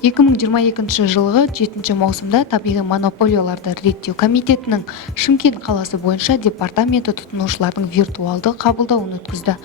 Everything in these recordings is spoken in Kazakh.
2022 жылғы 7 маусымда табиғи монополияларды реттеу комитетінің Шымкент қаласы бойынша департаменті тұтынушылардың виртуалды қабылдауын өткізді.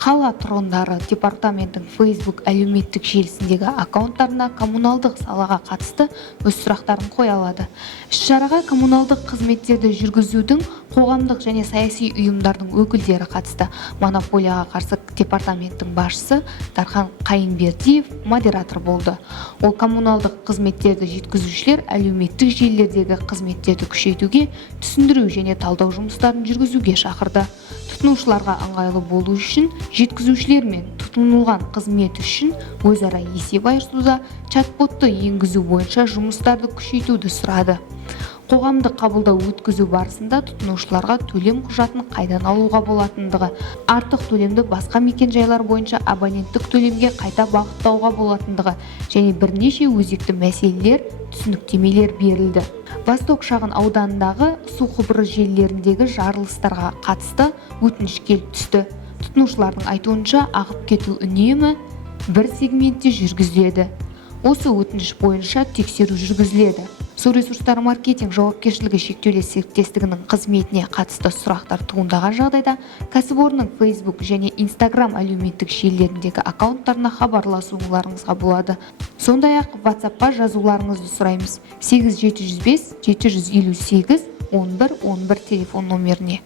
Қала тұрғындары департаменттің Facebook әлеуметтік желісіндегі аккаунттарына коммуналдық салаға қатысты өз сұрақтарын қоя алады. Іс-шараға коммуналдық қызметтерді жүргізудің қоғамдық және саяси ұйымдардың өкілдері қатысты. Монополияға қарсы департаменттің басшысы Дархан Қайынбердиев модератор болды. Ол коммуналдық қызметтерді жеткізушілер әлеуметтік желілердегі қызметтерді күшейтуге, түсіндіру және талдау жұмыстарын жүргізуге шақырды. Тұтынушыларға ыңғайлы болу үшін жеткізушілер мен тұтынылған қызмет үшін өзара есеп айырысуда чат-ботты енгізу бойынша жұмыстарды күшейтуді сұрады. Қоғамдық қабылдау өткізу барысында тұтынушыларға төлем құжатын қайдан алуға болатындығы, артық төлемді басқа мекенжайлар бойынша абоненттік төлемге қайта бағыттауға болатындығы және бірнеше өзекті мәселелер, түсініктемелер берілді. Восток шағын ауданындағы су құбыры желілеріндегі жарылыстарға қатысты өтініш келіп түсті. Тұтынушылардың айтуынша ағып кету үнемі бір сегментте жүргізіледі. Осы өтініш бойынша тексеру жүргізіледі. Су ресурстары маркетинг жауапкершілігі шектеулі серіктестігінің қызметіне қатысты сұрақтар туындаған жағдайда кәсіпорынның Facebook және Instagram әлеуметтік желілеріндегі аккаунттарына хабарласуларыңызға болады. Сондай-ақ WhatsApp-қа жазуларыңызды сұраймыз. 8705 758 11 11 телефон номеріне.